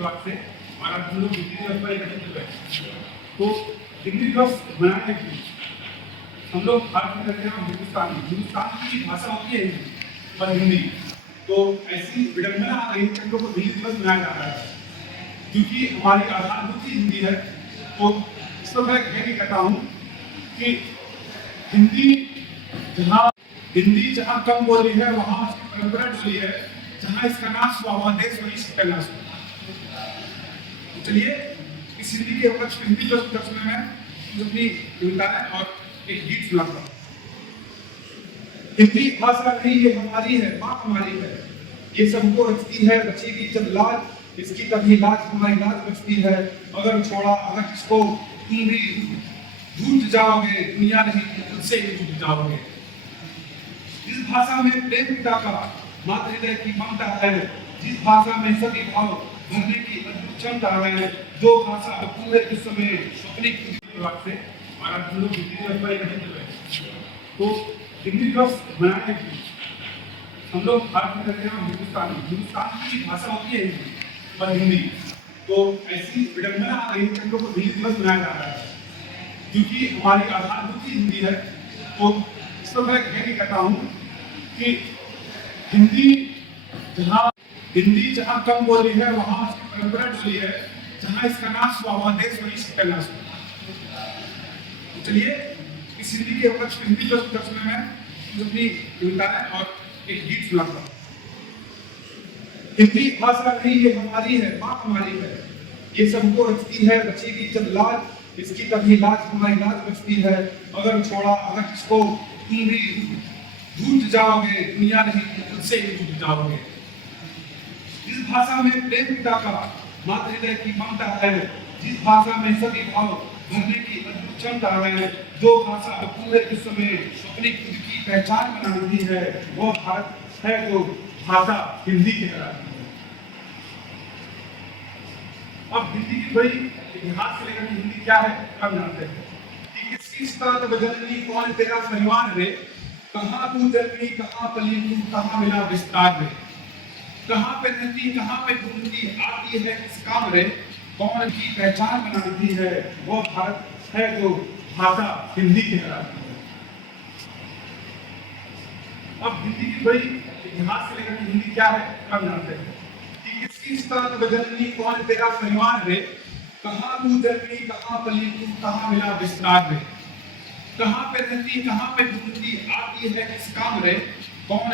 विभाग से और आज हम लोग हिंदी दिवस पर एकत्रित हुए। तो हिंदी दिवस मनाने के लिए हम लोग आज में कहते हैं हिंदुस्तान की भाषा होती है हिंदी पर हिंदी। तो ऐसी विडंबना आ रही है कि हम लोग को हिंदी दिवस मनाया जा रहा है क्योंकि हमारी आधारभूत ही हिंदी है। तो इस पर मैं यह कहता हूँ कि हिंदी जहाँ कम बोली है वहाँ उसकी परंपरा डोली है, जहाँ इसका नाश हुआ वहाँ देश वही इसका नाश हुआ। तो चलिए इस हिंदी के उपलक्ष्य में हिंदी दिवस उपलक्ष्य में मैं अपनी कविता है और एक गीत सुनाता हूँ। हिंदी भाषा नहीं ये हमारी है, माँ हमारी है, ये सबको रचती है, बचेगी जब लाज इसकी तभी लाज हमारी लाज बचती है। अगर छोड़ा अगर इसको तुम भी झूठ जाओगे, दुनिया नहीं तुमसे ही झूठ जाओगे। जिस भाषा में प्रेम पिता का मातृ हृदय की ममता है, जिस भाषा में सभी भाव भरने की अद्भुत क्षमता है, जो भाषा पूरे विश्व में अपनी विभाग से और आज हम लोग हिंदी दिवस पर एकत्रित हुए। तो हिंदी दिवस मनाने के लिए हम लोग आज में कहते हैं हिंदुस्तान की भाषा होती है हिंदी पर हिंदी। तो ऐसी विडंबना आ रही है कि हम लोग को हिंदी दिवस मनाया जा रहा है क्योंकि हमारी आधारभूत ही हिंदी है। तो इस पर मैं यह कहता हूँ कि हिंदी जहाँ कम बोली है वहाँ उसकी परंपरा डोली है, जहाँ इसका नाश हुआ वहाँ देश वही इसका नाश हुआ। तो चलिए इस हिंदी के उपलक्ष्य में हिंदी दिवस उपलक्ष्य में मैं अपनी कविता है और एक गीत सुनाता हूँ। हिंदी भाषा नहीं ये हमारी है, माँ हमारी है, ये सबको रचती है, बचेगी जब लाज इसकी तभी लाज हमारी लाज बचती है। अगर छोड़ा अगर इसको तुम भी झूठ जाओगे, दुनिया नहीं तुमसे ही झूठ जाओगे। जिस भाषा में प्रेम पिता का मातृ हृदय की ममता है, जिस भाषा में सभी भाव भरने की अद्भुत क्षमता है, जो भाषा पूरे विश्व में अपनी खुद की पहचान बनाती है, वो भारत है जो भाषा हिंदी कहलाती है। अब हिंदी की बड़ी इतिहास से लेकर हिंदी क्या है हम जानते हैं कि किसकी स्थान बदलनी कौन तेरा परिवार रे, कहाँ तू जन्मी कहाँ पली तू कहाँ मिला विस्तार रे, कहाँ पे रहती कहाँ पे घूमती आती है किस काम रे, कौन की पहचान बनाती है, वो भारत है जो भाषा हिंदी कहलाती है। अब हिंदी की बड़ी इतिहास से लेकर हिंदी क्या है हम जानते हैं कि किसकी स्थान बदलनी कौन तेरा परिवार रे, कहाँ तू जन्मी कहाँ पली तू कहाँ मिला विस्तार रे, कहाँ पे रहती कहाँ पे घूमती आती है किस काम रे, कौन